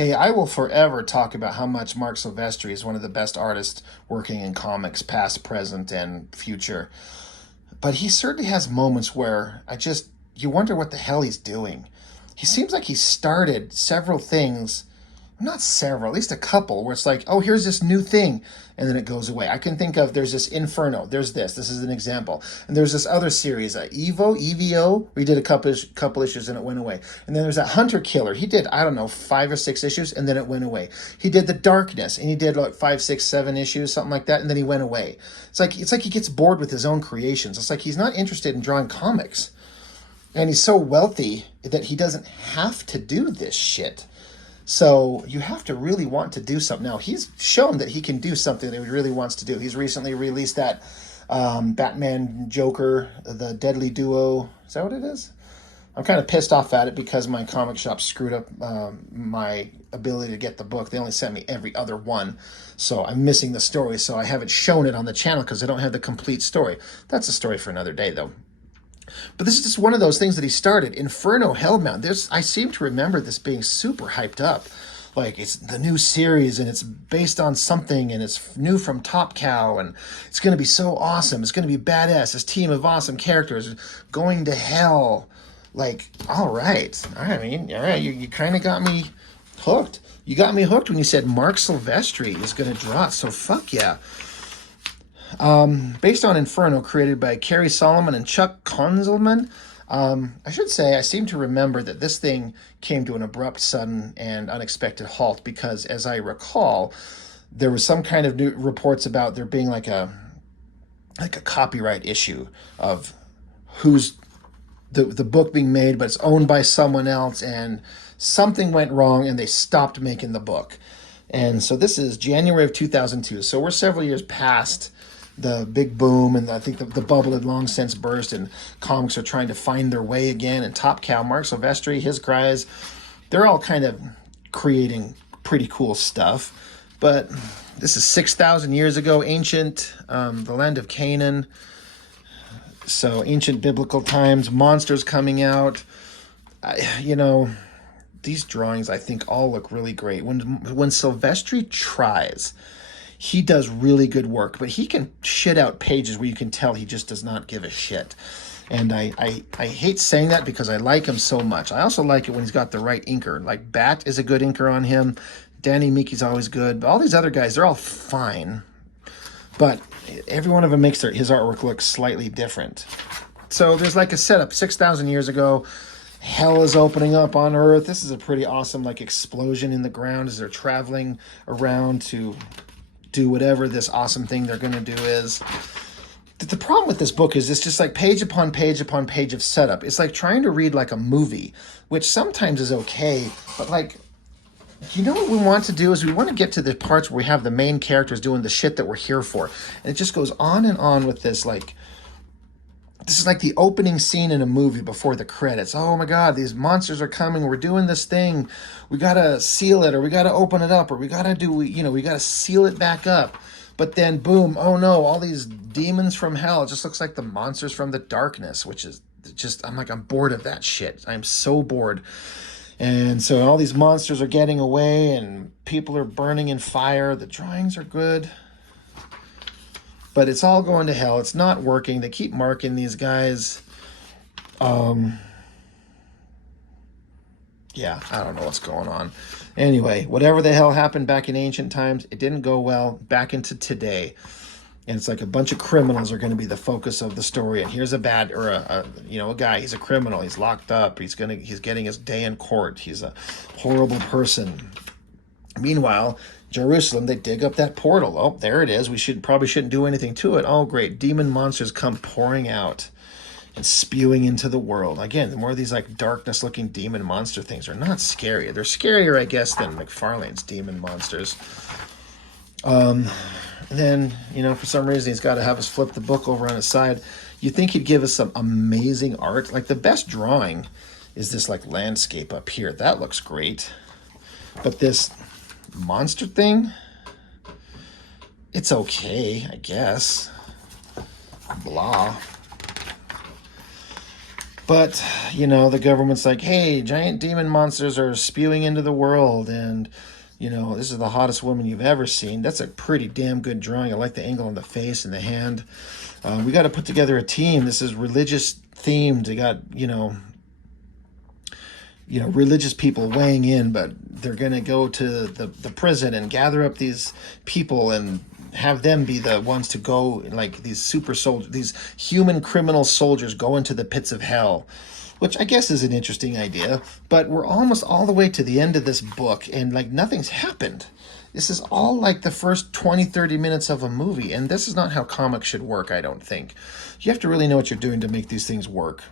Hey, I will forever talk about how much Marc Silvestri is one of the best artists working in comics, past, present, and future. But he certainly has moments where you wonder what the hell he's doing. He seems like he started several things, not several, at least a couple, where it's like, oh, here's this new thing, and then it goes away. I can think of, there's this Inferno, there's this is an example. And there's this other series, EVO, we did a couple issues and it went away. And then there's that Hunter Killer. He did, I don't know, 5 or 6 issues, and then it went away. He did The Darkness, and he did like 5, 6, 7 issues, something like that, and then he went away. It's like he gets bored with his own creations. It's like he's not interested in drawing comics. And he's so wealthy that he doesn't have to do this shit. So you have to really want to do something. Now, he's shown that he can do something that he really wants to do. He's recently released that Batman Joker, the Deadly Duo. Is that what it is? I'm kind of pissed off at it because my comic shop screwed up my ability to get the book. They only sent me every other one. So I'm missing the story. So I haven't shown it on the channel because I don't have the complete story. That's a story for another day, though. But this is just one of those things that he started. Inferno Hellbound. I seem to remember this being super hyped up. Like, it's the new series, and it's based on something, and it's new from Top Cow, and it's going to be so awesome. It's going to be badass. This team of awesome characters going to hell. Like, all right. I mean, all right, you kind of got me hooked. You got me hooked when you said Marc Silvestri is going to draw it, so fuck yeah. Based on Inferno, created by Kerry Solomon and Chuck Konzelman. I should say, I seem to remember that this thing came to an abrupt, sudden, and unexpected halt because, as I recall, there was some kind of new reports about there being like a copyright issue of who's the book being made, but it's owned by someone else, and something went wrong, and they stopped making the book. And so this is January of 2002. So we're several years past the big boom, and I think the bubble had long since burst, and comics are trying to find their way again. And Top Cow, Marc Silvestri, his guys, they're all kind of creating pretty cool stuff. But this is 6,000 years ago, ancient, the land of Canaan. So ancient biblical times, monsters coming out. These drawings I think all look really great. When Silvestri tries, he does really good work, but he can shit out pages where you can tell he just does not give a shit. And I hate saying that because I like him so much. I also like it when he's got the right inker. Like Bat is a good inker on him. Danny Meeky's always good. But all these other guys, they're all fine. But every one of them makes his artwork look slightly different. So there's like a setup 6,000 years ago. Hell is opening up on Earth. This is a pretty awesome like explosion in the ground as they're traveling around to do whatever this awesome thing they're going to do is. The problem with this book is it's just like page upon page upon page of setup. It's like trying to read like a movie, which sometimes is okay, but like, you know what we want to do is we want to get to the parts where we have the main characters doing the shit that we're here for. And it just goes on and on with this, like, this is like the opening scene in a movie before the credits. Oh my God, these monsters are coming. We're doing this thing. We got to seal it, or we got to open it up, or we got to we got to seal it back up. But then boom, oh no, all these demons from hell. It just looks like the monsters from the darkness, which is just, I'm bored of that shit. I'm so bored. And so all these monsters are getting away and people are burning in fire. The drawings are good, but it's all going to hell. It's not working. They keep marking these guys. Yeah, I don't know what's going on. Anyway, whatever the hell happened back in ancient times, it didn't go well back into today. And it's like a bunch of criminals are going to be the focus of the story. And here's a guy. He's a criminal. He's locked up. He's getting his day in court. He's a horrible person. Meanwhile, Jerusalem, they dig up that portal. Oh, there it is. We probably shouldn't do anything to it. Oh, great. Demon monsters come pouring out and spewing into the world. Again, the more of these like darkness-looking demon monster things are not scary. They're scarier, I guess, than McFarlane's demon monsters. And then, for some reason, he's got to have us flip the book over on its side. You think he'd give us some amazing art. Like, the best drawing is this, like, landscape up here. That looks great. But this monster thing, it's okay, I guess. Blah. But, the government's like, hey, giant demon monsters are spewing into the world, and, this is the hottest woman you've ever seen. That's a pretty damn good drawing. I like the angle on the face and the hand. We got to put together a team. This is religious themed. They got, religious people weighing in, but they're going to go to the prison and gather up these people and have them be the ones to go, like these super soldiers, these human criminal soldiers go into the pits of hell, which I guess is an interesting idea. But we're almost all the way to the end of this book, and like nothing's happened. This is all like the first 20, 30 minutes of a movie, and this is not how comics should work, I don't think. You have to really know what you're doing to make these things work.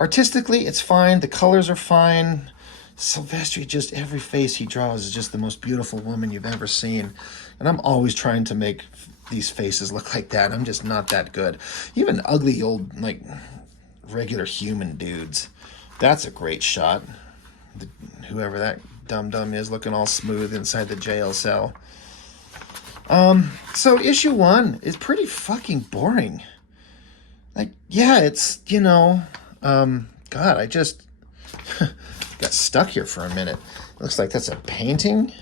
Artistically, it's fine. The colors are fine. Silvestri, just every face he draws is just the most beautiful woman you've ever seen. And I'm always trying to make these faces look like that. I'm just not that good. Even ugly old, like, regular human dudes. That's a great shot. Whoever that dum-dum is looking all smooth inside the jail cell. So issue 1 is pretty fucking boring. Like, yeah, it's, God, I just got stuck here for a minute. Looks like that's a painting.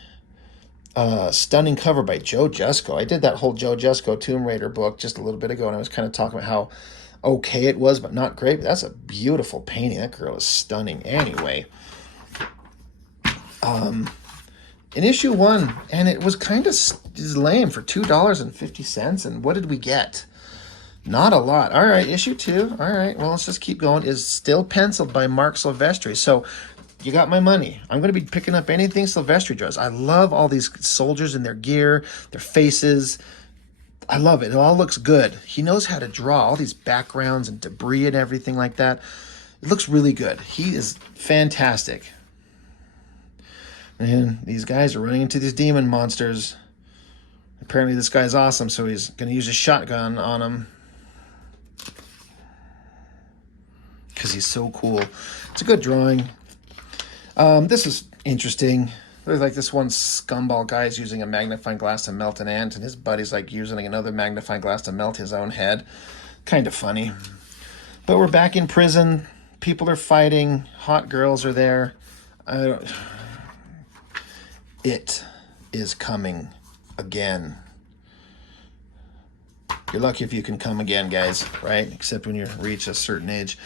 Stunning cover by Joe Jusko. I did that whole Joe Jusko Tomb Raider book just a little bit ago, and I was kind of talking about how okay it was, but not great. But that's a beautiful painting. That girl is stunning. Anyway, in issue 1, and it was kind of lame for $2.50. And what did we get? Not a lot. All right, issue 2. All right, well, let's just keep going. Is still penciled by Marc Silvestri. So you got my money. I'm going to be picking up anything Silvestri draws. I love all these soldiers in their gear, their faces. I love it. It all looks good. He knows how to draw all these backgrounds and debris and everything like that. It looks really good. He is fantastic. And these guys are running into these demon monsters. Apparently this guy's awesome, so he's going to use a shotgun on them. Because he's so cool. It's a good drawing. This is interesting. There's like this one scumball guy is using a magnifying glass to melt an ant, and his buddy's like using another magnifying glass to melt his own head. Kind of funny. But we're back in prison. People are fighting. Hot girls are there. It is coming again. You're lucky if you can come again, guys, right? Except when you reach a certain age.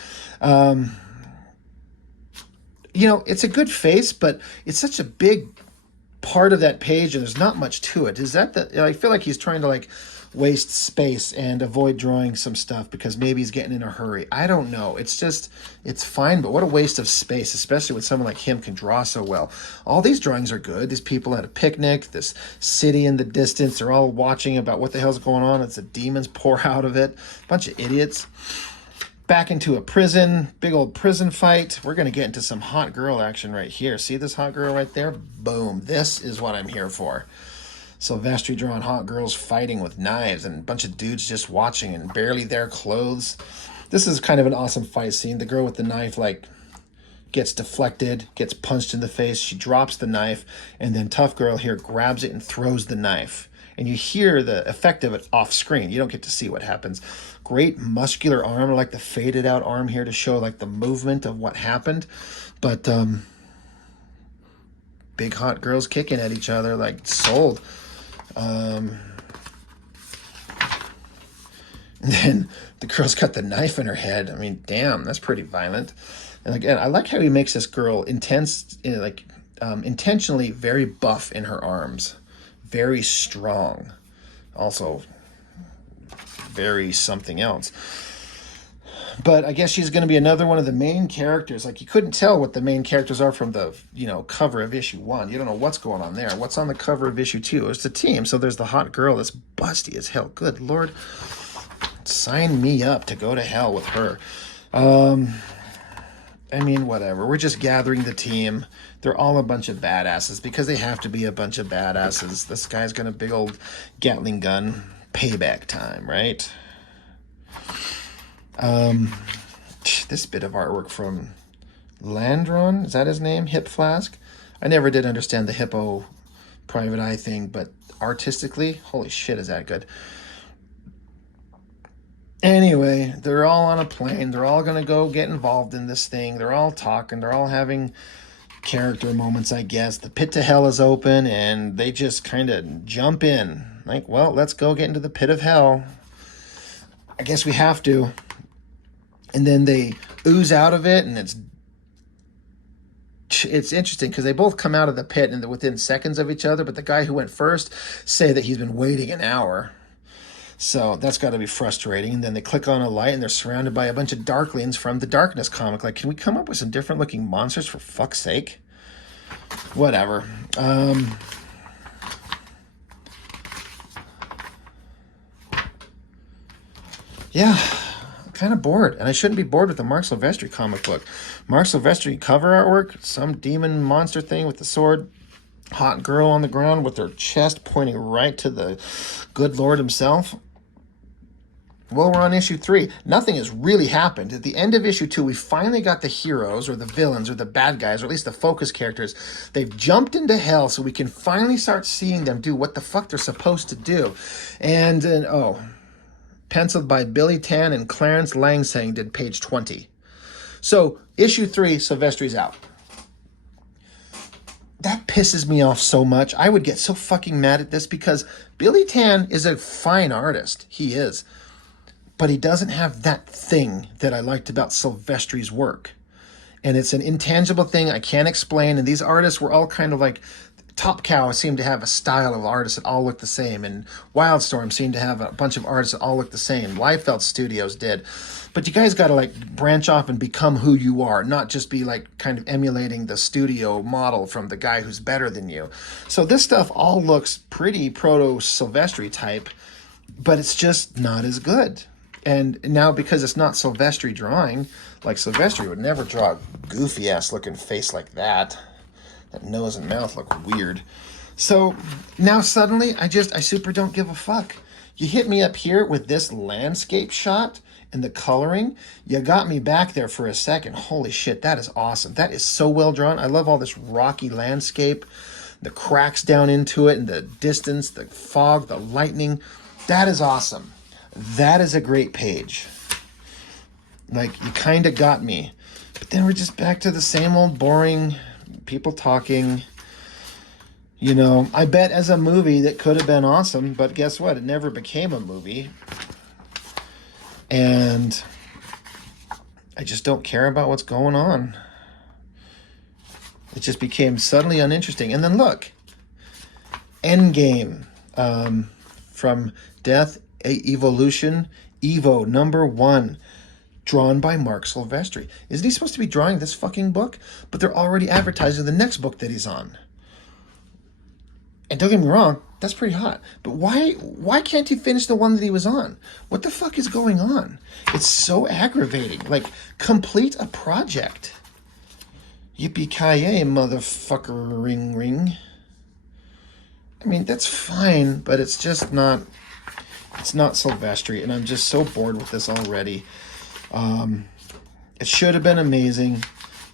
It's a good face, but it's such a big part of that page, and there's not much to it. Is that I feel like he's trying to like waste space and avoid drawing some stuff because maybe he's getting in a hurry. I don't know. It's fine, but what a waste of space, especially when someone like him can draw so well. All these drawings are good. These people at a picnic, this city in the distance, they're all watching about what the hell's going on. It's the demons pour out of it. Bunch of idiots. Back into a prison, big old prison fight. We're going to get into some hot girl action right here. See this hot girl right there? Boom. This is what I'm here for. Silvestri drawing hot girls fighting with knives and a bunch of dudes just watching in barely their clothes. This is kind of an awesome fight scene. The girl with the knife gets deflected, gets punched in the face. She drops the knife, and then tough girl here grabs it and throws the knife. And you hear the effect of it off screen. You don't get to see what happens. Great muscular arm, like the faded out arm here to show like the movement of what happened. But big hot girls kicking at each other like sold. And then the girl's got the knife in her head. I mean, damn, that's pretty violent. And again, I like how he makes this girl intentionally very buff in her arms. Very strong. Also, very something else. But I guess she's going to be another one of the main characters. Like, you couldn't tell what the main characters are from the, cover of issue 1. You don't know what's going on there. What's on the cover of issue 2? It's the team. So there's the hot girl that's busty as hell. Good Lord. Sign me up to go to hell with her. Whatever. We're just gathering the team. They're all a bunch of badasses because they have to be a bunch of badasses. This guy's got a big old Gatling gun. Payback time, right? This bit of artwork from Landron, is that his name? Hip Flask? I never did understand the hippo private eye thing, but artistically, holy shit, is that good. Anyway, they're all on a plane. They're all going to go get involved in this thing. They're all talking. They're all having character moments, I guess. The pit to hell is open, and they just kind of jump in. Like, well, let's go get into the pit of hell. I guess we have to. And then they ooze out of it, and it's interesting because they both come out of the pit and within seconds of each other, but the guy who went first say that he's been waiting an hour. So that's got to be frustrating. And then they click on a light and they're surrounded by a bunch of darklings from the Darkness comic. Like, can we come up with some different looking monsters for fuck's sake? Whatever. Yeah, I'm kind of bored. And I shouldn't be bored with the Marc Silvestri comic book. Marc Silvestri cover artwork, some demon monster thing with the sword. Hot girl on the ground with her chest pointing right to the good Lord himself. Well, we're on issue 3. Nothing has really happened. At the end of issue 2, we finally got the heroes, or the villains, or the bad guys, or at least the focus characters. They've jumped into hell, so we can finally start seeing them do what the fuck they're supposed to do. And penciled by Billy Tan and Clarence Langsang did page 20. So, issue 3, Silvestri's out. That pisses me off so much. I would get so fucking mad at this because Billy Tan is a fine artist. He is. But he doesn't have that thing that I liked about Silvestri's work. And it's an intangible thing I can't explain. And these artists were all kind of like, Top Cow seemed to have a style of artists that all looked the same. And Wildstorm seemed to have a bunch of artists that all looked the same. Liefeld Studios did. But you guys got to like branch off and become who you are, not just be like kind of emulating the studio model from the guy who's better than you. So this stuff all looks pretty proto-Silvestri type, but it's just not as good. And now because it's not Silvestri drawing, like Silvestri would never draw a goofy-ass looking face like that. That nose and mouth look weird. So now suddenly I super don't give a fuck. You hit me up here with this landscape shot and the coloring. You got me back there for a second. Holy shit, that is awesome. That is so well drawn. I love all this rocky landscape, the cracks down into it and the distance, the fog, the lightning. That is awesome. That is a great page. Like, you kind of got me. But then we're just back to the same old boring people talking. You know, I bet as a movie that could have been awesome, but guess what? It never became a movie. And I just don't care about what's going on. It just became suddenly uninteresting. And then look, Endgame, from Death Evolution, Evo #1, drawn by Marc Silvestri. Isn't he supposed to be drawing this fucking book? But they're already advertising the next book that he's on. And don't get me wrong, that's pretty hot. But why can't he finish the one that he was on? What the fuck is going on? It's so aggravating. Like, complete a project. Yippee-ki-yay, motherfucker, ring. I mean, that's fine, but it's just not... It's not Silvestri, and I'm just so bored with this already. It should have been amazing,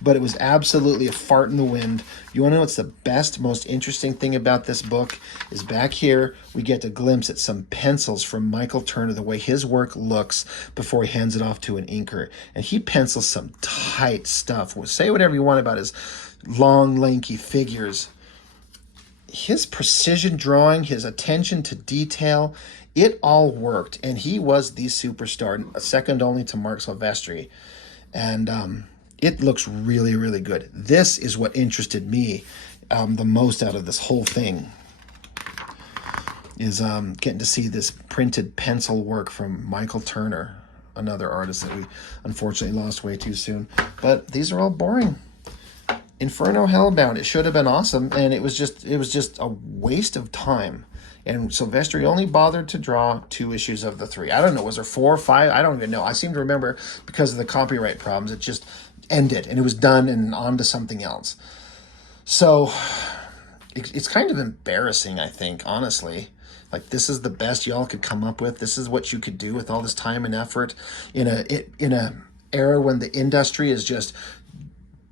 but it was absolutely a fart in the wind. You want to know what's the best, most interesting thing about this book? Is back here, we get a glimpse at some pencils from Michael Turner, the way his work looks before he hands it off to an inker. And he pencils some tight stuff. Say whatever you want about his long, lanky figures. His precision drawing, his attention to detail, it all worked. And he was the superstar, second only to Marc Silvestri. And it looks really, really good. This is what interested me the most out of this whole thing. Is getting to see this printed pencil work from Michael Turner, another artist that we unfortunately lost way too soon. But these are all boring. Inferno Hellbound, it should have been awesome, and it was just a waste of time. And Silvestri only bothered to draw 2 issues of the 3. I don't know, was there 4 or 5? I don't even know. I seem to remember because of the copyright problems, it just ended and it was done and on to something else. So it's kind of embarrassing, I think, honestly. Like, this is the best y'all could come up with. This is what you could do with all this time and effort in a era when the industry is just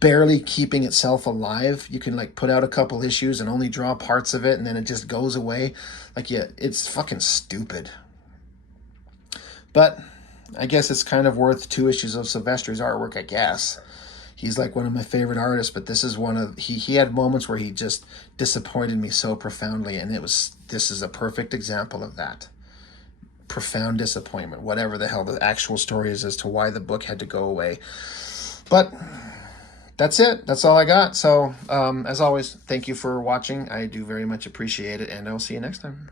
barely keeping itself alive. You can like put out a couple issues and only draw parts of it, and then it just goes away. Like, yeah, it's fucking stupid. But I guess it's kind of worth 2 issues of Silvestri's artwork, I guess. He's like one of my favorite artists, but this is one of he had moments where he just disappointed me so profoundly, and this is a perfect example of that. Profound disappointment, whatever the hell the actual story is as to why the book had to go away. But that's it. That's all I got. So, as always, thank you for watching. I do very much appreciate it, and I'll see you next time.